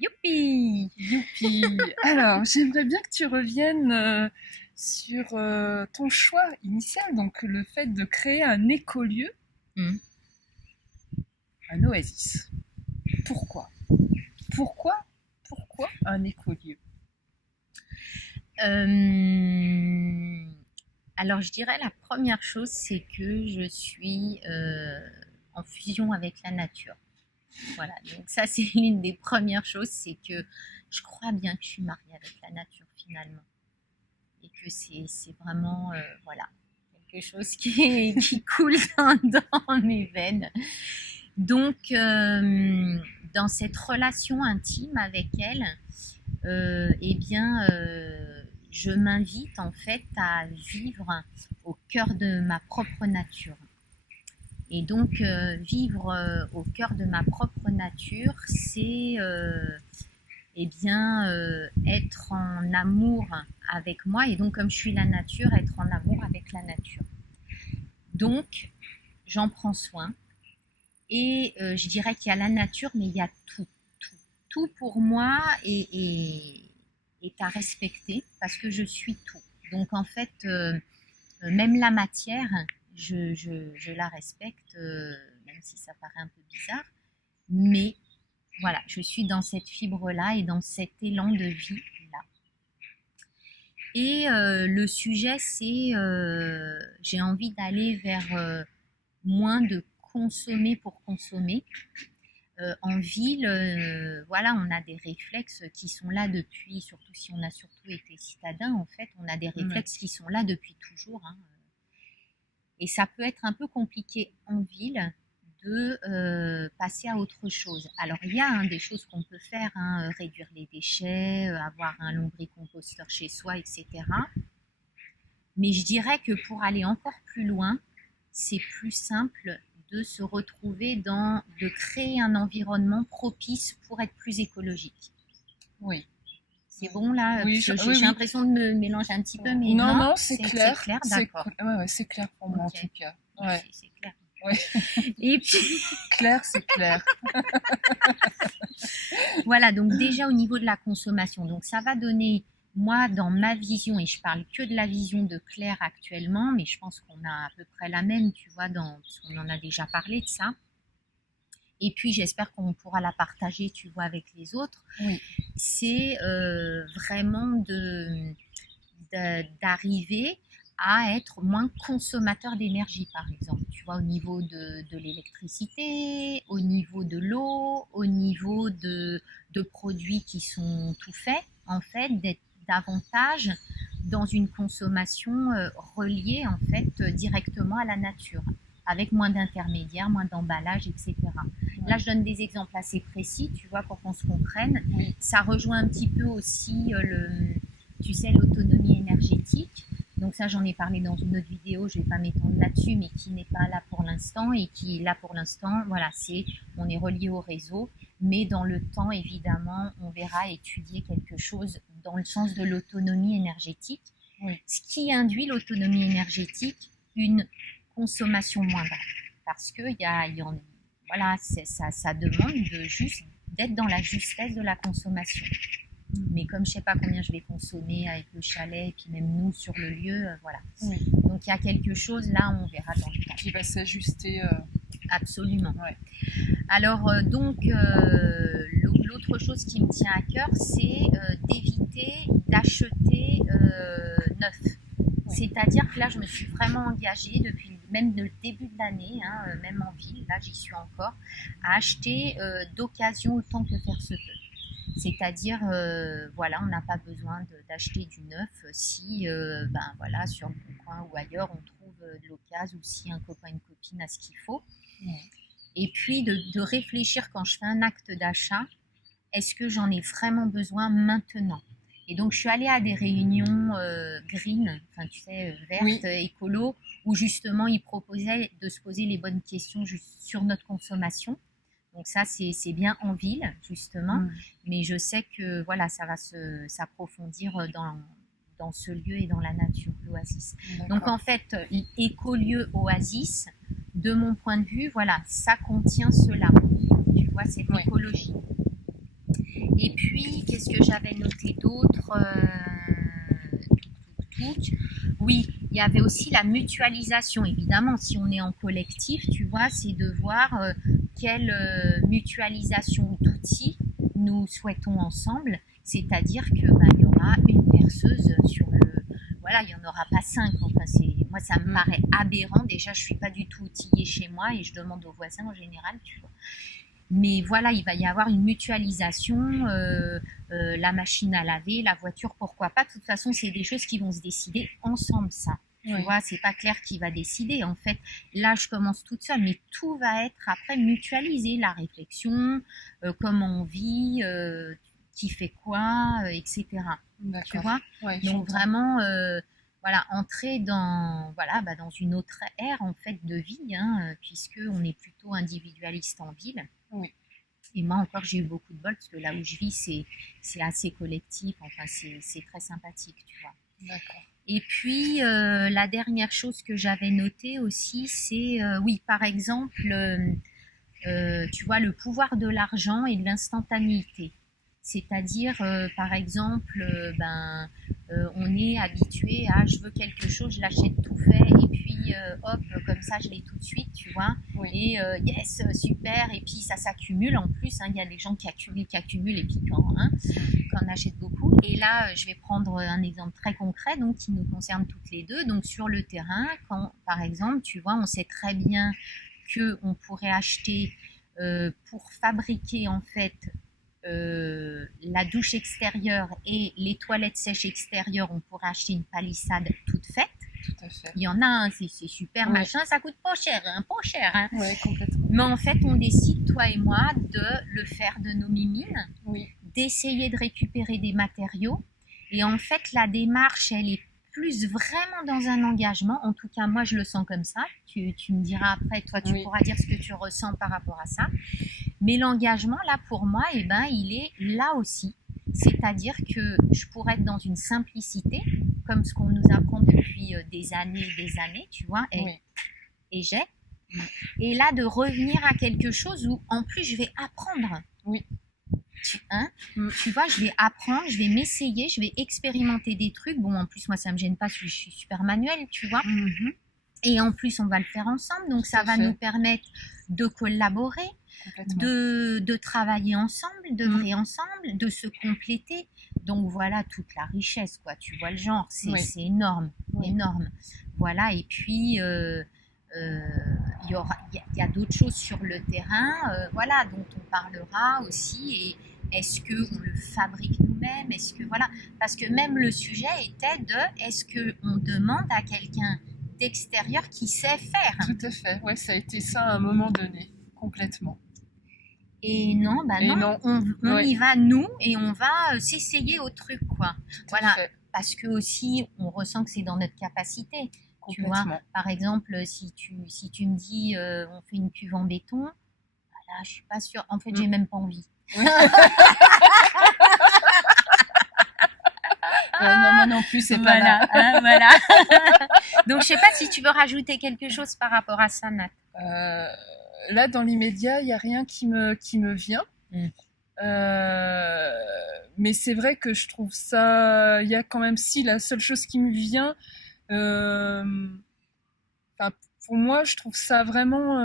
Youpi! Youpi! Alors, j'aimerais bien que tu reviennes sur ton choix initial, donc le fait de créer un écolieu, Hmm. un oasis. Pourquoi? Pourquoi un écolieu? Euh, alors, je dirais la première chose, c'est que je suis en fusion avec la nature. Voilà, donc ça, c'est l'une des premières choses, c'est que je crois bien que je suis mariée avec la nature finalement. Et que c'est vraiment, voilà, quelque chose qui coule dans mes veines. Donc, dans cette relation intime avec elle, eh bien, je m'invite en fait à vivre au cœur de ma propre nature. Et donc, vivre au cœur de ma propre nature, c'est eh bien, être en amour avec moi. Et donc, comme je suis la nature, être en amour avec la nature. Donc, j'en prends soin. Et je dirais qu'il y a la nature, mais il y a tout. Tout, tout pour moi est à respecter parce que je suis tout. Donc, en fait, même la matière, je la respecte, même si ça paraît un peu bizarre. Mais voilà, je suis dans cette fibre-là et dans cet élan de vie-là. Et le sujet, c'est j'ai envie d'aller vers moins de consommer pour consommer. En ville, voilà, on a des réflexes qui sont là depuis, surtout si on a surtout été citadin, en fait, on a des réflexes qui sont là depuis toujours. Hein. Et ça peut être un peu compliqué en ville de passer à autre chose. Alors, il y a des choses qu'on peut faire, réduire les déchets, avoir un lombricomposteur chez soi, etc. Mais je dirais que pour aller encore plus loin, c'est plus simple de se retrouver de créer un environnement propice pour être plus écologique. Oui. C'est bon là, Oui, parce que j'ai l'impression de me mélanger un petit peu, mais non, c'est clair. C'est clair, d'accord. C'est clair pour moi en tout cas. Ouais. C'est clair. Ouais. Et puis clair, c'est clair. voilà, donc déjà au niveau de la consommation, donc ça va donner, moi dans ma vision, et je parle que de la vision de Claire actuellement, mais je pense qu'on a à peu près la même, tu vois, parce qu'on en a déjà parlé de ça. Et puis j'espère qu'on pourra la partager, tu vois, avec les autres. Oui. C'est vraiment d'arriver à être moins consommateur d'énergie, par exemple, tu vois, au niveau de l'électricité, au niveau de l'eau, au niveau de produits qui sont tout faits, en fait, d'être davantage dans une consommation reliée, en fait, directement à la nature, avec moins d'intermédiaires, moins d'emballage, etc. Là, je donne des exemples assez précis, tu vois, pour qu'on se comprenne. Oui. Ça rejoint un petit peu aussi tu sais, l'autonomie énergétique. Donc ça, j'en ai parlé dans une autre vidéo, je ne vais pas m'étendre là-dessus, mais qui n'est pas là pour l'instant et qui, là pour l'instant, voilà, on est relié au réseau, mais dans le temps, évidemment, on verra étudier quelque chose dans le sens de l'autonomie énergétique, oui. Ce qui induit l'autonomie énergétique, une consommation moindre, parce que voilà, ça demande d'être dans la justesse de la consommation. Mais comme je ne sais pas combien je vais consommer avec le chalet et puis même nous sur le lieu, voilà. Oui. Donc il y a quelque chose là, on verra dans le temps. Qui va s'ajuster. Absolument. Ouais. Alors donc l'autre chose qui me tient à cœur, c'est d'éviter d'acheter neuf. Oui. C'est-à-dire que là, je me suis vraiment engagée depuis même le début de l'année, même en ville, là j'y suis encore, à acheter d'occasion autant que faire se peut. C'est-à-dire, voilà, on n'a pas besoin d'acheter du neuf si, voilà, sur le Bon Coin ou ailleurs, on trouve de l'occasion ou si un copain, une copine a ce qu'il faut. Mmh. Et puis de réfléchir quand je fais un acte d'achat, est-ce que j'en ai vraiment besoin maintenant? Et donc, je suis allée à des réunions green, enfin, tu sais, vertes, oui. Écolo, où justement, ils proposaient de se poser les bonnes questions sur notre consommation. Donc ça, c'est bien en ville, justement. Mais je sais que voilà, ça va s'approfondir dans ce lieu et dans la nature, l'oasis. Donc en fait, écolieu, oasis, de mon point de vue, voilà, ça contient cela. Tu vois, cette écologie. Et puis, qu'est-ce que j'avais noté d'autre? Oui, il y avait aussi la mutualisation. Évidemment, si on est en collectif, tu vois, c'est de voir quelle mutualisation d'outils nous souhaitons ensemble. C'est-à-dire que il y aura une perceuse sur le... Voilà, il n'y en aura pas 5. Enfin, moi, ça me paraît aberrant. Déjà, je ne suis pas du tout outillée chez moi et je demande aux voisins en général, tu vois. Mais voilà, il va y avoir une mutualisation, la machine à laver, la voiture, pourquoi pas. De toute façon, c'est des choses qui vont se décider ensemble, ça. Tu vois, c'est pas Claire qui va décider. En fait, là, je commence toute seule, mais tout va être après mutualisé. La réflexion, comment on vit, qui fait quoi, etc. Tu vois. Donc vraiment, voilà, entrer dans, voilà, dans une autre ère en fait de vie, hein, puisque on est plutôt individualiste en ville. Oui. Et moi encore, j'ai eu beaucoup de bol parce que là où je vis, c'est assez collectif. Enfin, c'est très sympathique, tu vois. D'accord. Et puis la dernière chose que j'avais notée aussi, c'est oui, par exemple, tu vois, le pouvoir de l'argent et de l'instantanéité. C'est-à-dire, par exemple, on est habitué à je veux quelque chose, je l'achète tout fait, et puis hop, comme ça, je l'ai tout de suite, tu vois. Oui. Et yes, super, et puis ça s'accumule en plus. Il y a des gens qui accumulent, et puis quand on achète beaucoup. Et là, je vais prendre un exemple très concret, donc qui nous concerne toutes les deux. Donc sur le terrain, quand, par exemple, tu vois, on sait très bien qu'on pourrait acheter pour fabriquer en fait la douche extérieure et les toilettes sèches extérieures, on pourrait acheter une palissade toute faite. Tout à fait. Il y en a, c'est super machin, ça coûte pas cher, pas cher. Oui, complètement. Mais en fait, on décide, toi et moi, de le faire de nos mimines, d'essayer de récupérer des matériaux. Et en fait, la démarche, elle est plus vraiment dans un engagement. En tout cas, moi, je le sens comme ça. Tu me diras après, toi, tu pourras dire ce que tu ressens par rapport à ça. Mais l'engagement, là, pour moi, il est là aussi. C'est-à-dire que je pourrais être dans une simplicité, comme ce qu'on nous apprend depuis des années, tu vois, et j'ai. Et là, de revenir à quelque chose où, en plus, je vais apprendre. Oui. Tu vois, je vais apprendre, je vais m'essayer, je vais expérimenter des trucs. Bon, en plus, moi, ça me gêne pas, je suis super manuelle, tu vois. Et en plus, on va le faire ensemble. Donc, ça va nous permettre de collaborer, de travailler ensemble, d'œuvrer ensemble, de se compléter. Donc, voilà toute la richesse, quoi. Tu vois le genre, c'est énorme, énorme. Voilà, et puis... il y a d'autres choses sur le terrain, voilà, dont on parlera aussi. Et est-ce qu'on le fabrique nous-mêmes? Est-ce que voilà, parce que même le sujet était de est-ce qu'on demande à quelqu'un d'extérieur qui sait faire? Tout à fait. Ouais, ça a été ça à un moment donné, complètement. Et non, non. On y va nous et on va s'essayer au truc, quoi. Voilà, parce que aussi on ressent que c'est dans notre capacité. Tu vois, par exemple, si tu me dis on fait une cuve en béton, là je suis pas sûre. En fait, j'ai même pas envie. Non, moi non plus, c'est pas là. Voilà. Donc, je sais pas si tu veux rajouter quelque chose par rapport à ça, Nat. Là, dans l'immédiat, il n'y a rien qui me vient. Mais c'est vrai que je trouve ça... Il y a quand même, si, la seule chose qui me vient... pour moi, je trouve ça vraiment,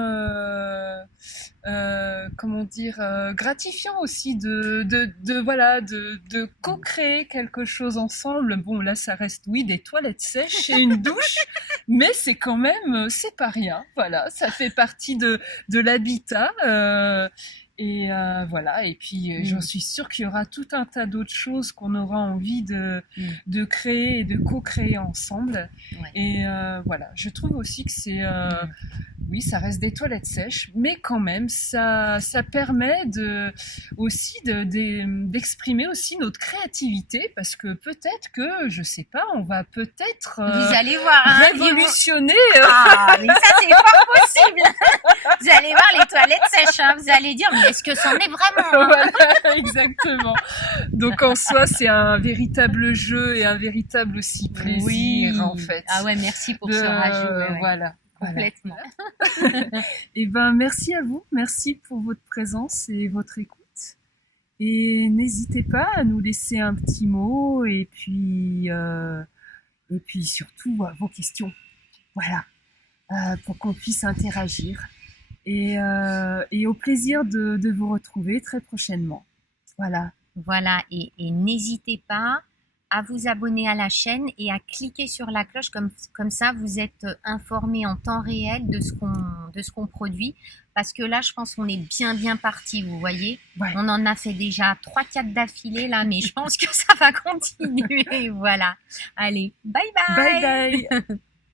comment dire, gratifiant aussi de co-créer quelque chose ensemble. Bon, là, ça reste, des toilettes sèches et une douche, mais c'est quand même, c'est pas rien. Voilà, ça fait partie de l'habitat. Et voilà, et puis j'en suis sûre qu'il y aura tout un tas d'autres choses qu'on aura envie de créer et de co-créer ensemble. Et voilà, je trouve aussi que c'est... oui, ça reste des toilettes sèches, mais quand même, ça permet d'exprimer aussi notre créativité, parce que peut-être que, je sais pas, on va peut-être vous allez voir, révolutionner. Mais ça, c'est fort possible. Vous allez voir les toilettes sèches, vous allez dire, mais est-ce que c'en est vraiment? Voilà, exactement. Donc en soi, c'est un véritable jeu et un véritable aussi plaisir, en fait. Ah ouais, merci pour ce rajout. Voilà. Complètement. Et ben, merci à vous. Merci pour votre présence et votre écoute. Et n'hésitez pas à nous laisser un petit mot et puis surtout vos questions. Voilà, pour qu'on puisse interagir. Et au plaisir de vous retrouver très prochainement. Voilà. Voilà, et n'hésitez pas à vous abonner à la chaîne et à cliquer sur la cloche, comme ça vous êtes informé en temps réel de ce qu'on produit. Parce que là, je pense qu'on est bien parti, vous voyez. Ouais. On en a fait déjà 3-4 d'affilée là, mais je pense que ça va continuer. Voilà. Allez, bye bye. Bye bye.